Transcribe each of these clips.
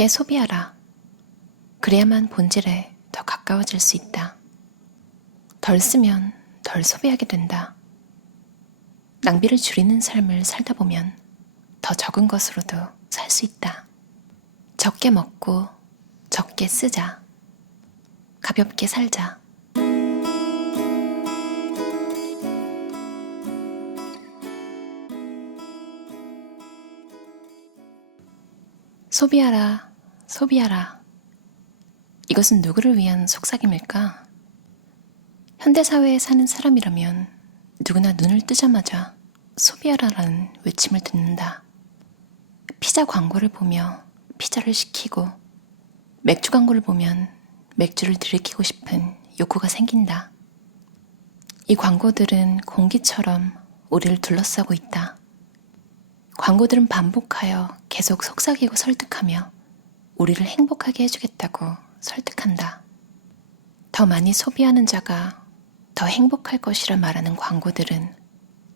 적게 소비하라. 그래야만 본질에 더 가까워질 수 있다. 덜 쓰면 덜 소비하게 된다. 낭비를 줄이는 삶을 살다 보면 더 적은 것으로도 살 수 있다. 적게 먹고 적게 쓰자. 가볍게 살자. 소비하라, 소비하라. 이것은 누구를 위한 속삭임일까? 현대사회에 사는 사람이라면 누구나 눈을 뜨자마자 소비하라라는 외침을 듣는다. 피자 광고를 보며 피자를 시키고 맥주 광고를 보면 맥주를 들이키고 싶은 욕구가 생긴다. 이 광고들은 공기처럼 우리를 둘러싸고 있다. 광고들은 반복하여 계속 속삭이고 설득하며 우리를 행복하게 해주겠다고 설득한다. 더 많이 소비하는 자가 더 행복할 것이라 말하는 광고들은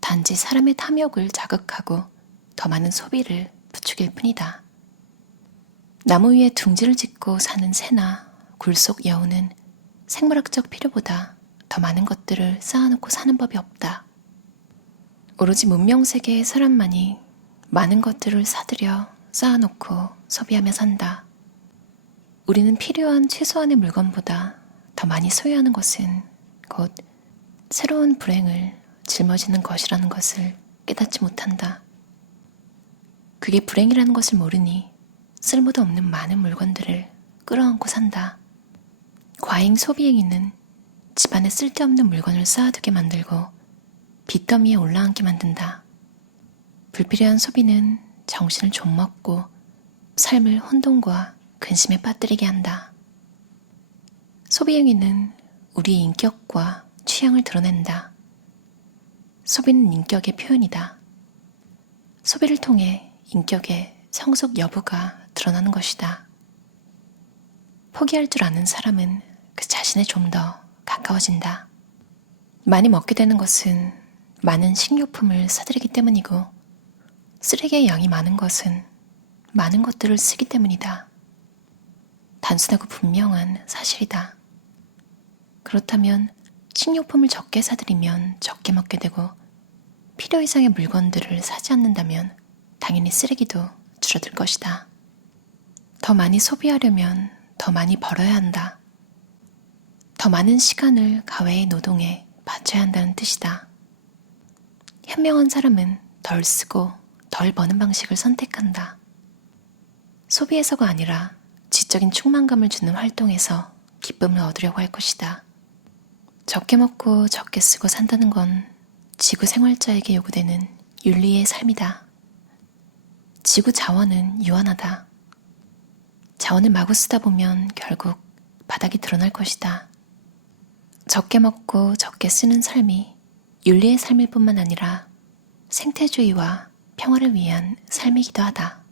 단지 사람의 탐욕을 자극하고 더 많은 소비를 부추길 뿐이다. 나무 위에 둥지를 짓고 사는 새나 굴 속 여우는 생물학적 필요보다 더 많은 것들을 쌓아놓고 사는 법이 없다. 오로지 문명세계의 사람만이 많은 것들을 사들여 쌓아놓고 소비하며 산다. 우리는 필요한 최소한의 물건보다 더 많이 소유하는 것은 곧 새로운 불행을 짊어지는 것이라는 것을 깨닫지 못한다. 그게 불행이라는 것을 모르니 쓸모도 없는 많은 물건들을 끌어안고 산다. 과잉 소비행위는 집안에 쓸데없는 물건을 쌓아두게 만들고 빚더미에 올라앉게 만든다. 불필요한 소비는 정신을 좀먹고 삶을 혼돈과 근심에 빠뜨리게 한다. 소비행위는 우리의 인격과 취향을 드러낸다. 소비는 인격의 표현이다. 소비를 통해 인격의 성숙 여부가 드러나는 것이다. 포기할 줄 아는 사람은 그 자신에 좀 더 가까워진다. 많이 먹게 되는 것은 많은 식료품을 사들이기 때문이고 쓰레기의 양이 많은 것은 많은 것들을 쓰기 때문이다. 단순하고 분명한 사실이다. 그렇다면 식료품을 적게 사들이면 적게 먹게 되고 필요 이상의 물건들을 사지 않는다면 당연히 쓰레기도 줄어들 것이다. 더 많이 소비하려면 더 많이 벌어야 한다. 더 많은 시간을 가외의 노동에 바쳐야 한다는 뜻이다. 현명한 사람은 덜 쓰고 덜 버는 방식을 선택한다. 소비에서가 아니라 지적인 충만감을 주는 활동에서 기쁨을 얻으려고 할 것이다. 적게 먹고 적게 쓰고 산다는 건 지구 생활자에게 요구되는 윤리의 삶이다. 지구 자원은 유한하다. 자원을 마구 쓰다 보면 결국 바닥이 드러날 것이다. 적게 먹고 적게 쓰는 삶이 윤리의 삶일 뿐만 아니라 생태주의와 평화를 위한 삶이기도 하다.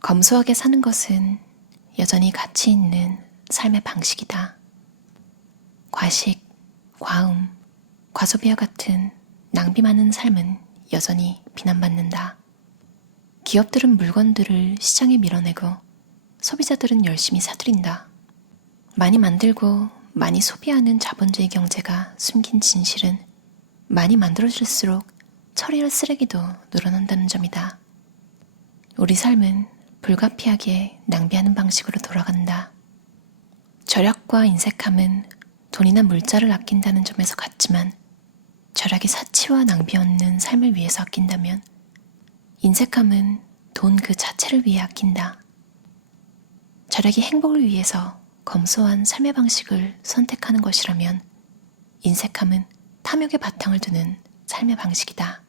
검소하게 사는 것은 여전히 가치 있는 삶의 방식이다. 과식, 과음, 과소비와 같은 낭비 많은 삶은 여전히 비난받는다. 기업들은 물건들을 시장에 밀어내고 소비자들은 열심히 사들인다. 많이 만들고 많이 소비하는 자본주의 경제가 숨긴 진실은 많이 만들어질수록 처리할 쓰레기도 늘어난다는 점이다. 우리 삶은 불가피하게 낭비하는 방식으로 돌아간다. 절약과 인색함은 돈이나 물자를 아낀다는 점에서 같지만 절약이 사치와 낭비 없는 삶을 위해서 아낀다면 인색함은 돈 그 자체를 위해 아낀다. 절약이 행복을 위해서 검소한 삶의 방식을 선택하는 것이라면 인색함은 탐욕의 바탕을 두는 삶의 방식이다.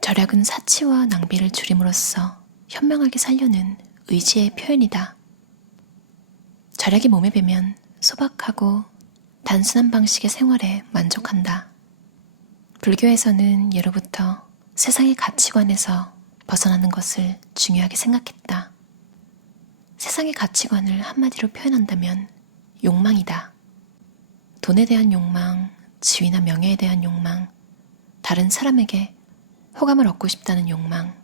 절약은 사치와 낭비를 줄임으로써 현명하게 살려는 의지의 표현이다. 절약이 몸에 배면 소박하고 단순한 방식의 생활에 만족한다. 불교에서는 예로부터 세상의 가치관에서 벗어나는 것을 중요하게 생각했다. 세상의 가치관을 한마디로 표현한다면 욕망이다. 돈에 대한 욕망, 지위나 명예에 대한 욕망, 다른 사람에게 호감을 얻고 싶다는 욕망,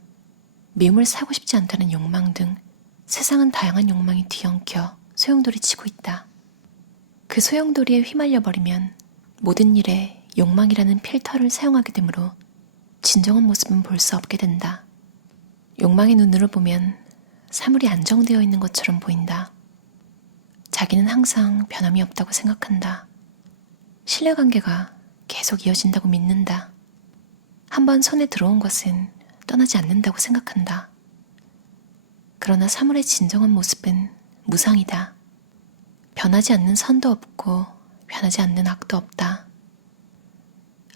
미움을 사고 싶지 않다는 욕망 등 세상은 다양한 욕망이 뒤엉켜 소용돌이 치고 있다. 그 소용돌이에 휘말려 버리면 모든 일에 욕망이라는 필터를 사용하게 되므로 진정한 모습은 볼 수 없게 된다. 욕망의 눈으로 보면 사물이 안정되어 있는 것처럼 보인다. 자기는 항상 변함이 없다고 생각한다. 신뢰관계가 계속 이어진다고 믿는다. 한번 손에 들어온 것은 떠나지 않는다고 생각한다. 그러나 사물의 진정한 모습은 무상이다. 변하지 않는 선도 없고 변하지 않는 악도 없다.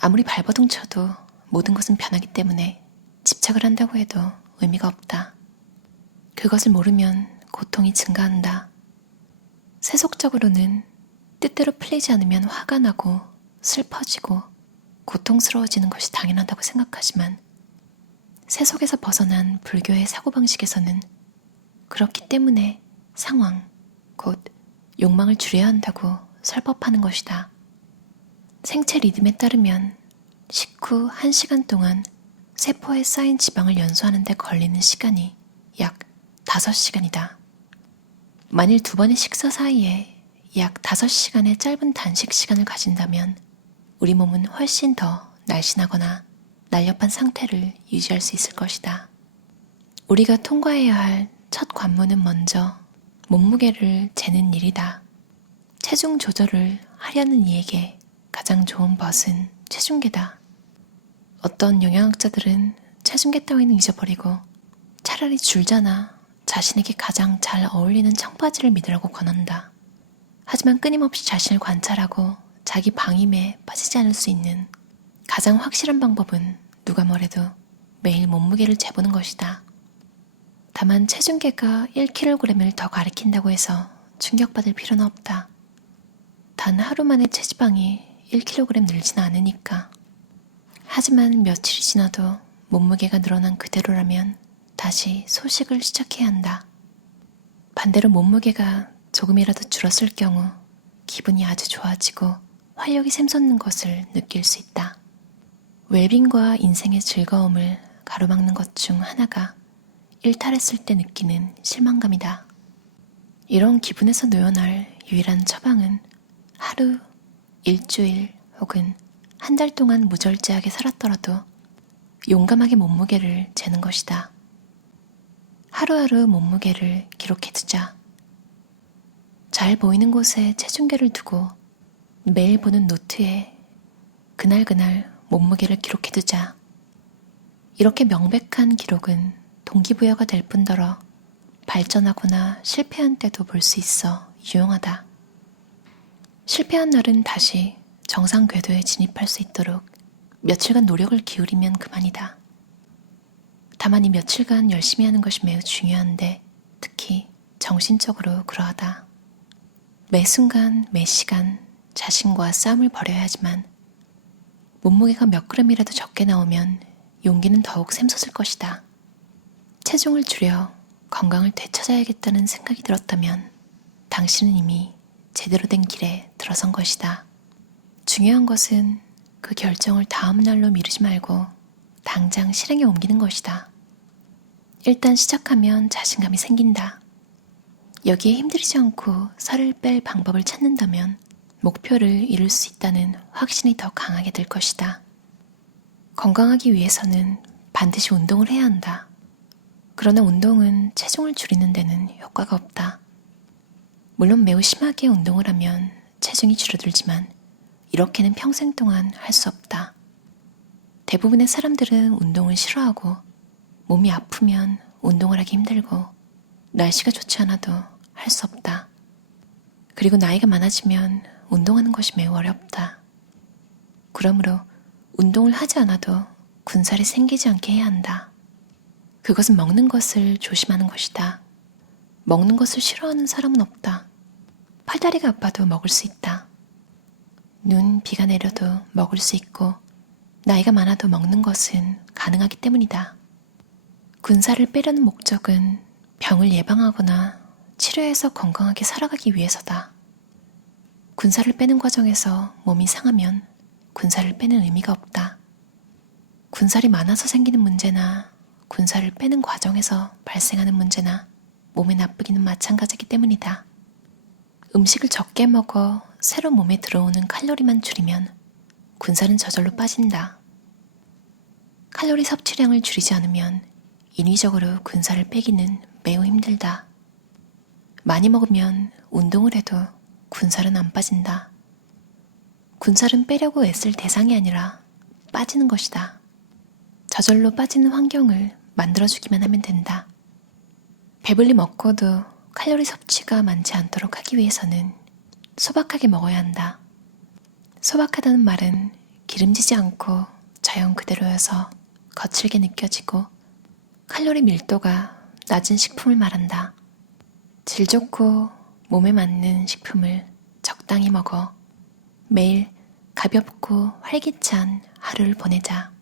아무리 발버둥 쳐도 모든 것은 변하기 때문에 집착을 한다고 해도 의미가 없다. 그것을 모르면 고통이 증가한다. 세속적으로는 뜻대로 풀리지 않으면 화가 나고 슬퍼지고 고통스러워지는 것이 당연하다고 생각하지만 세속에서 벗어난 불교의 사고방식에서는 그렇기 때문에 상황, 곧 욕망을 줄여야 한다고 설법하는 것이다. 생체 리듬에 따르면 식후 1시간 동안 세포에 쌓인 지방을 연소하는 데 걸리는 시간이 약 5시간이다. 만일 2번의 식사 사이에 약 5시간의 짧은 단식 시간을 가진다면 우리 몸은 훨씬 더 날씬하거나 날렵한 상태를 유지할 수 있을 것이다. 우리가 통과해야 할 첫 관문은 먼저 몸무게를 재는 일이다. 체중 조절을 하려는 이에게 가장 좋은 벗은 체중계다. 어떤 영양학자들은 체중계 따위는 잊어버리고 차라리 줄자나 자신에게 가장 잘 어울리는 청바지를 믿으라고 권한다. 하지만 끊임없이 자신을 관찰하고 자기 방임에 빠지지 않을 수 있는 가장 확실한 방법은 누가 뭐래도 매일 몸무게를 재보는 것이다. 다만 체중계가 1kg을 더 가리킨다고 해서 충격받을 필요는 없다. 단 하루 만에 체지방이 1kg 늘지는 않으니까. 하지만 며칠이 지나도 몸무게가 늘어난 그대로라면 다시 소식을 시작해야 한다. 반대로 몸무게가 조금이라도 줄었을 경우 기분이 아주 좋아지고 활력이 샘솟는 것을 느낄 수 있다. 웰빙과 인생의 즐거움을 가로막는 것 중 하나가 일탈했을 때 느끼는 실망감이다. 이런 기분에서 놓여날 유일한 처방은 하루, 일주일 혹은 한 달 동안 무절제하게 살았더라도 용감하게 몸무게를 재는 것이다. 하루하루 몸무게를 기록해두자. 잘 보이는 곳에 체중계를 두고 매일 보는 노트에 그날 몸무게를 기록해두자. 이렇게 명백한 기록은 동기부여가 될 뿐더러 발전하거나 실패한 때도 볼 수 있어 유용하다. 실패한 날은 다시 정상 궤도에 진입할 수 있도록 며칠간 노력을 기울이면 그만이다. 다만 이 며칠간 열심히 하는 것이 매우 중요한데 특히 정신적으로 그러하다. 매 순간, 매 시간 자신과 싸움을 벌여야 하지만 몸무게가 몇 그램이라도 적게 나오면 용기는 더욱 샘솟을 것이다. 체중을 줄여 건강을 되찾아야겠다는 생각이 들었다면 당신은 이미 제대로 된 길에 들어선 것이다. 중요한 것은 그 결정을 다음 날로 미루지 말고 당장 실행에 옮기는 것이다. 일단 시작하면 자신감이 생긴다. 여기에 힘들이지 않고 살을 뺄 방법을 찾는다면 목표를 이룰 수 있다는 확신이 더 강하게 될 것이다. 건강하기 위해서는 반드시 운동을 해야 한다. 그러나 운동은 체중을 줄이는 데는 효과가 없다. 물론 매우 심하게 운동을 하면 체중이 줄어들지만 이렇게는 평생 동안 할 수 없다. 대부분의 사람들은 운동을 싫어하고 몸이 아프면 운동을 하기 힘들고 날씨가 좋지 않아도 할 수 없다. 그리고 나이가 많아지면 운동하는 것이 매우 어렵다. 그러므로 운동을 하지 않아도 군살이 생기지 않게 해야 한다. 그것은 먹는 것을 조심하는 것이다. 먹는 것을 싫어하는 사람은 없다. 팔다리가 아파도 먹을 수 있다. 눈, 비가 내려도 먹을 수 있고 나이가 많아도 먹는 것은 가능하기 때문이다. 군살을 빼려는 목적은 병을 예방하거나 치료해서 건강하게 살아가기 위해서다. 군살을 빼는 과정에서 몸이 상하면 군살을 빼는 의미가 없다. 군살이 많아서 생기는 문제나 군살을 빼는 과정에서 발생하는 문제나 몸에 나쁘기는 마찬가지이기 때문이다. 음식을 적게 먹어 새로 몸에 들어오는 칼로리만 줄이면 군살은 저절로 빠진다. 칼로리 섭취량을 줄이지 않으면 인위적으로 군살을 빼기는 매우 힘들다. 많이 먹으면 운동을 해도 군살은 안 빠진다. 군살은 빼려고 애쓸 대상이 아니라 빠지는 것이다. 저절로 빠지는 환경을 만들어주기만 하면 된다. 배불리 먹고도 칼로리 섭취가 많지 않도록 하기 위해서는 소박하게 먹어야 한다. 소박하다는 말은 기름지지 않고 자연 그대로여서 거칠게 느껴지고 칼로리 밀도가 낮은 식품을 말한다. 질 좋고 몸에 맞는 식품을 적당히 먹어 매일 가볍고 활기찬 하루를 보내자.